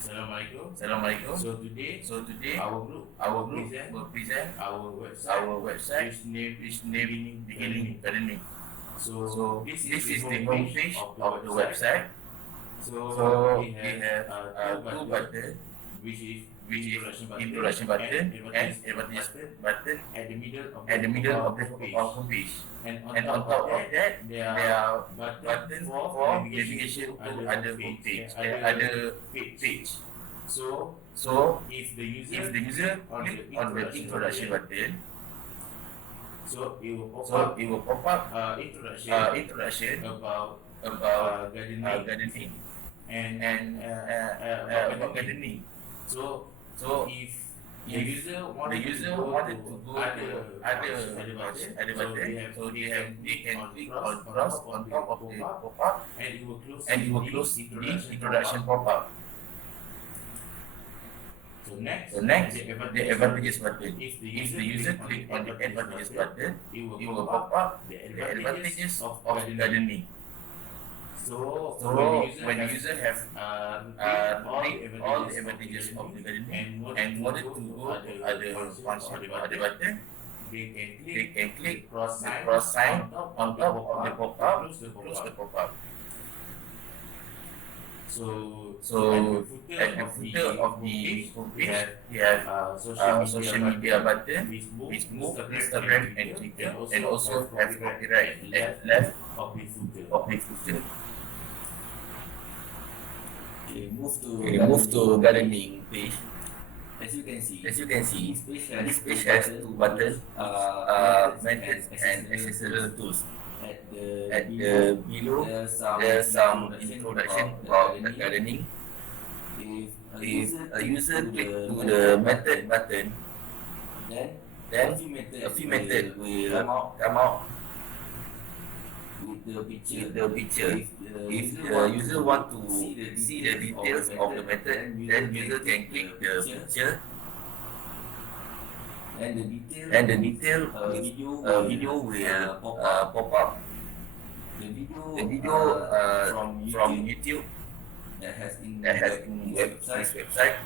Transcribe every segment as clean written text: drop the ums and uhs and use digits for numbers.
Assalamualaikum. So today our group will present our website which name Beginning Gardening. So this is the homepage of the website. So we have two buttons, which is introduction button and advertisement button at the middle of the homepage. And on top of that, there are buttons for navigation to other homepage, other page. So if the user click on the introduction button, so it will pop up introduction about gardening and about gardening. So if the user wanted to go to other button, so they can click on cross on top of the pop-up and it will close the introduction pop-up. So next, the advantages button. If the user click on the advantages button, it will pop up the advantages of gardening. So when the user have read all the advantages of the gardening and wanted to go to other function or other button, they can click the cross sign on top of the pop-up, close the pop-up. So at the footer of the homepage, we have social media button, Facebook, Instagram, and Twitter, and also have copyright at left of the footer. Okay, move to gardening page. As you can see, this page has two buttons, methods and accessible tools. At the below, there's some introduction about gardening. If a user click to the method button, then a few method will come out with the picture. If the user want to see the details of the method, then user can click the picture. And the detail video will pop up. The video from YouTube that has in this website.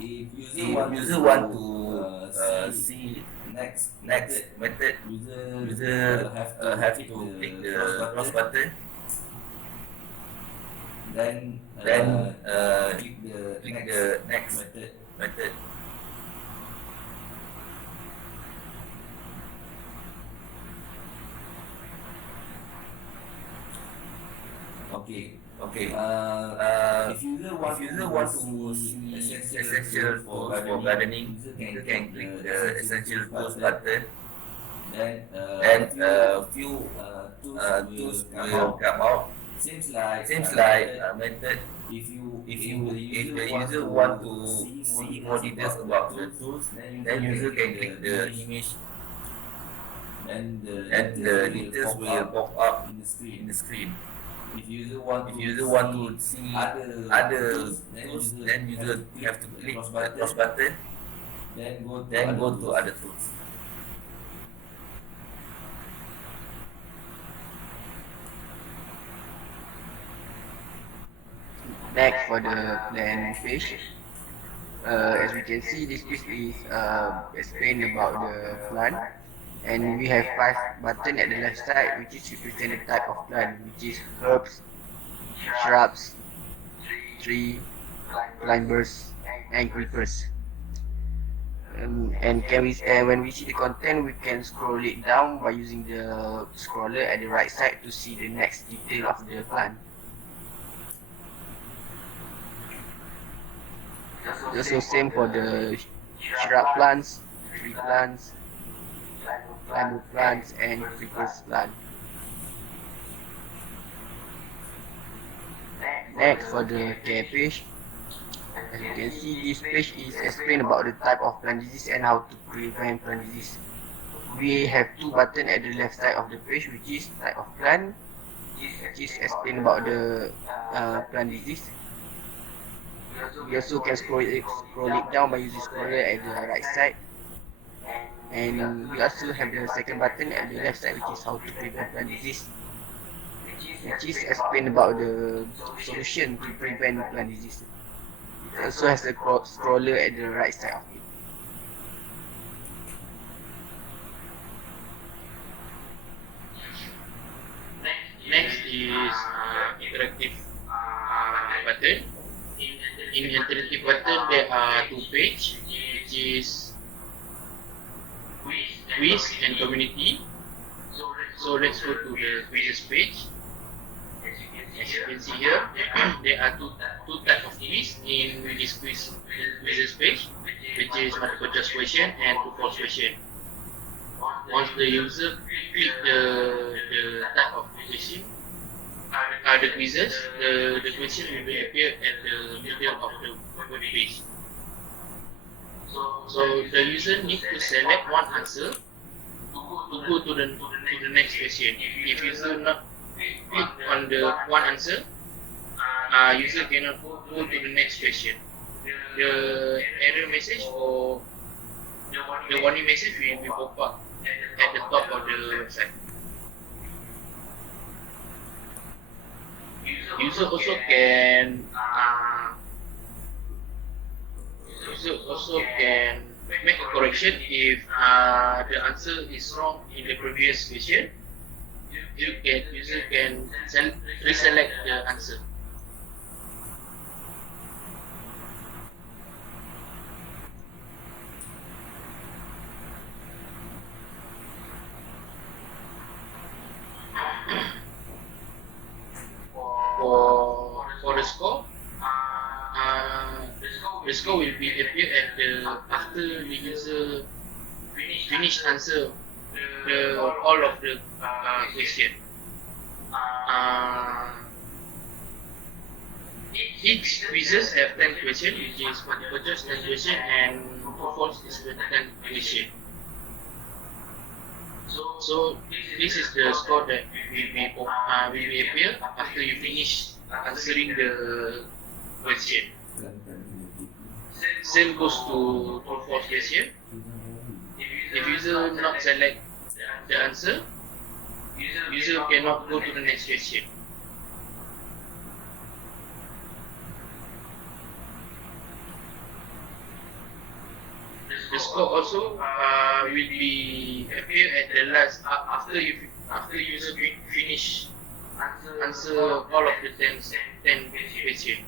If user want to see next method, user have to click the cross button. Then click the next method. Okay. If user want to see essential tools for gardening, user can click the essential tools button. Then few tools will come out. Seems like method. If the user want to see more details about the tools, then user can click the image. And the details will pop up in the screen. If user want to see other tools, then user have to click the cross button, then go to other tools. Next for the plan page, as we can see, this page is explain about the plant, and we have 5 buttons at the left side, which is represent the type of plant, which is herbs, shrubs, tree, climbers, and creepers. And when we see the content, we can scroll it down by using the scroller at the right side to see the next detail of the plant. Also same for the shrub plants, tree plants, climber plants, and creepers plant. Next for the care page, as you can see, this page is explain about the type of plant disease and how to prevent plant disease. We have 2 buttons at the left side of the page, which is type of plant, which is explain about the plant disease. We also can scroll it down by using scroller at the right side. And we also have the second button at the left side, which is how to prevent plant disease, which is explain about the solution to prevent plant disease. It also has a scroller at the right side of it. Next is interactive button. In interactive button, there are two pages, which is quiz and community. So let's go to the quizzes page. As you can see here, there are two types of quiz in this quizzes page, which is multiple choice question and true false question. Once the user click the type of question, the quizzes, the question will be appear at the middle of the web page. So the user needs to select one answer to go to the next question. If user not click on the one answer, user cannot go to the next question. The error message or the warning message will be pop up at the top of the website. User also can make a correction if the answer is wrong in the previous question. User can reselect the answer. For the score, the score will be appear at after the user finish answer all of the question. Each quizzes have 10 questions, which is multiple choice 10 questions and true false is 10 questions. So this is the score that will appear after you finish answering the question. Same goes to true false question. If user not select the answer, user cannot go to the next question. The score also will be appear at the last after user finish answer all of the 10 questions.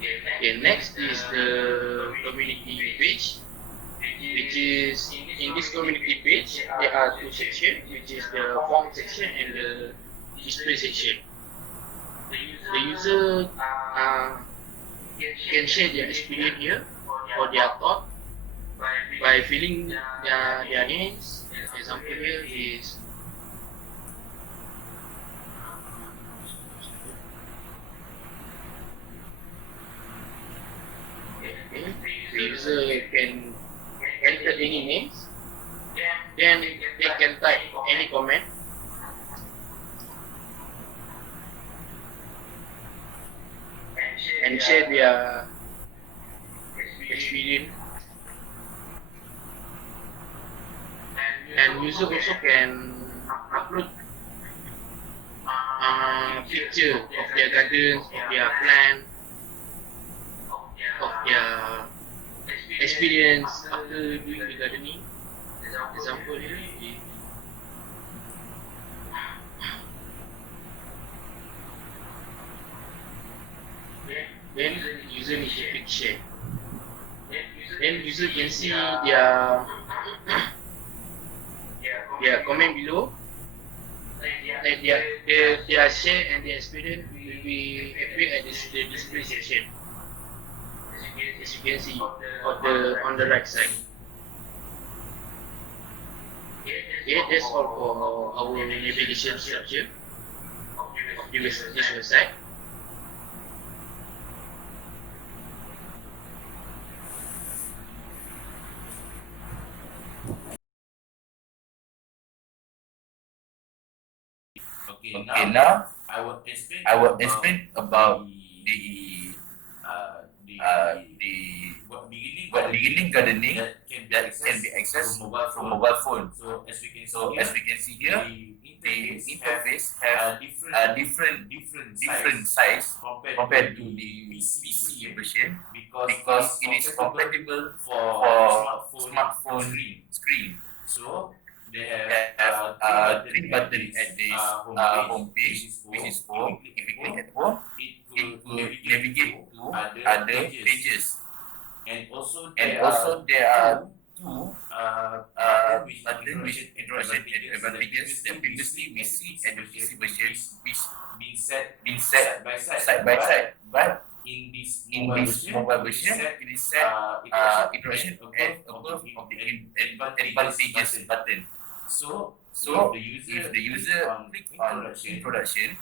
Okay, next is the community page, which is in this community page there are two sections, which is the form section and the display section. The user can share their experience here or their thought by filling their names. Example here is the user can enter any names, then they can type any comment. And share their experience. And user also can upload picture of their gardens, of their plant, of their experience after doing the gardening. Example here is then user needs to click share. Then user can see their comment below. Like their share and their experience will be appear at the display section. As you can see on the right side. Okay, that's all for our navigation structure of this website. Okay, now I will explain about the beginning beginning gardening that can be accessed from mobile phone. So as we can see here, the interface have a different size compared to the PC version because it is compatible for smartphone screen. So they have three buttons at this home page, which is home. If you click at home, it will navigate to other pages. And also there are two buttons which introduction and advantages that previously we see at the PC version, which been set side by side. But in this mobile version, it is set introduction and above of the advantages button. So if the user click on introduction,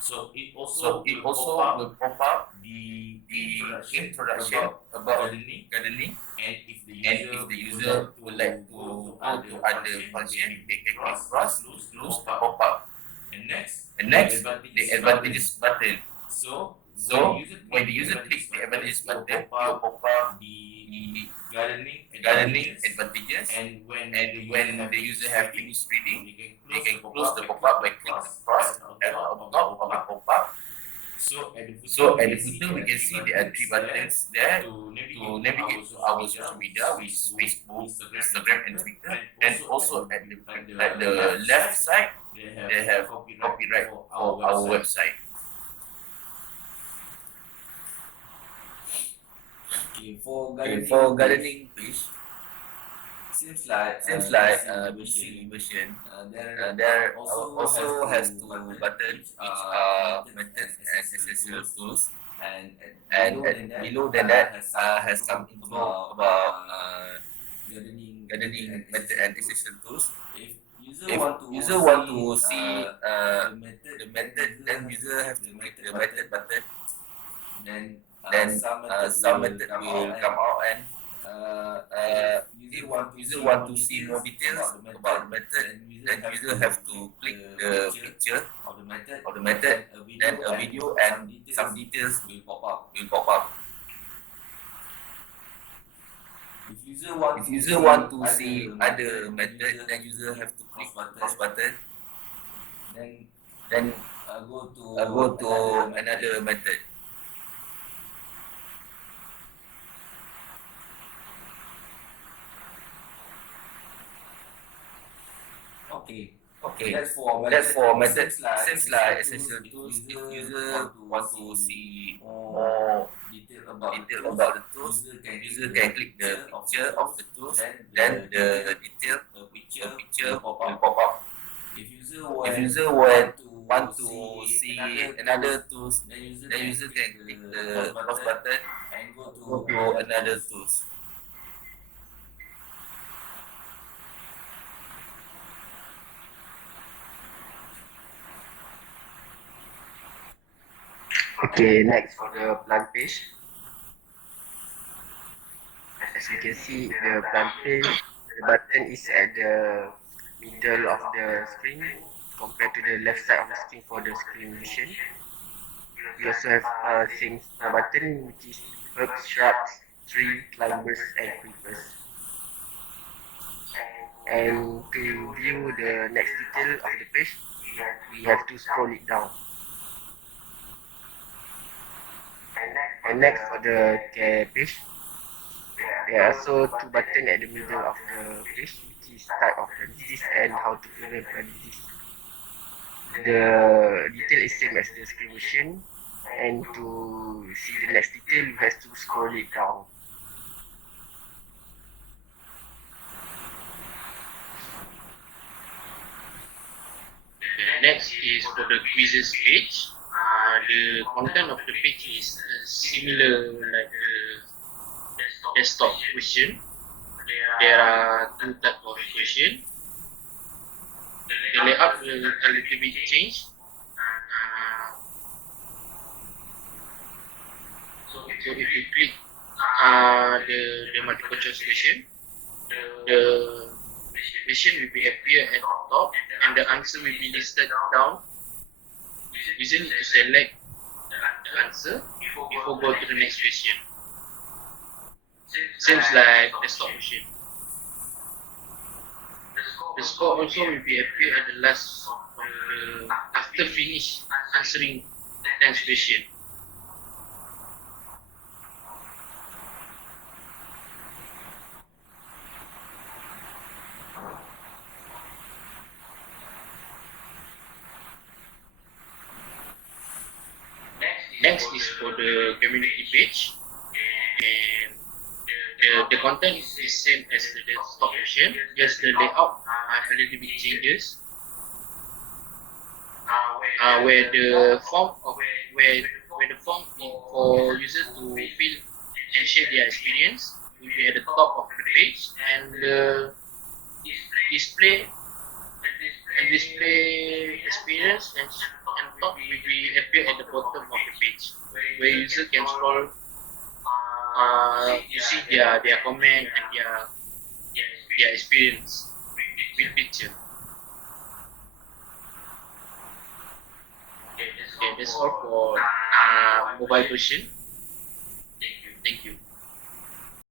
so it also will pop up the introduction about gardening, and if the user would like to go to other function, they can click cross, close, pop up. And next the advantages button. So when the user clicks the advantages button, it will pop up the gardening advantages, and when the user have finished reading, they can close the pop-up by clicking cross at the top of the pop-up. So at the footer, we can see there are three buttons there to navigate to our social media, which is Facebook, Instagram, and Twitter. And also at the left side, they have copyright for our website. For gardening page, seems like PC version there also has two buttons which are methods and essential tools, and below that has some info about gardening method and essential tools. If user want to see the method, then user have to click the method button. Then some method will come out, and user want to see more details about the method, then user have to click the picture of the method, then a video and some details will pop up. If user want to see other method, then user have to click cross button, then go to another method. Okay. That's for method. Seems like essential tools. If user want to see more detail about the tools, user can click the picture of the tools. Then the picture will pop up. If user want to see another tools, then user can click the cross button and go to another tools. Okay, next for the plant page. As you can see, the plant page, the button is at the middle of the screen compared to the left side of the screen for the screen vision. We also have a same button which is herbs, shrubs, tree, climbers, and creepers. And to view the next detail of the page, we have to scroll it down. And next for the care page, there are also two buttons at the middle of the page, which is type of the disease and how to prevent the disease. The detail is same as the screen version, and to see the next detail, you have to scroll it down. Next is for the quizzes page. The content of the page is similar like the desktop question. There are two types of question. The layout will a little bit change. So if you click the multiple choice question, the question will be appear at the top and the answer will be listed down. You need to select the answer before go to the next question. Seems like desktop version. The score also will be appear at the last of the after finish answering 10 question. Next is for the community page, and the content is the same as the desktop version, just the layout a little bit changes. Where the form of where the form for users to fill and share their experience will be at the top of the page, and the display experience and top will be appear at the bottom of the page, where user can scroll to see their comment and their experience with picture. Okay, that's all for mobile version. Thank you.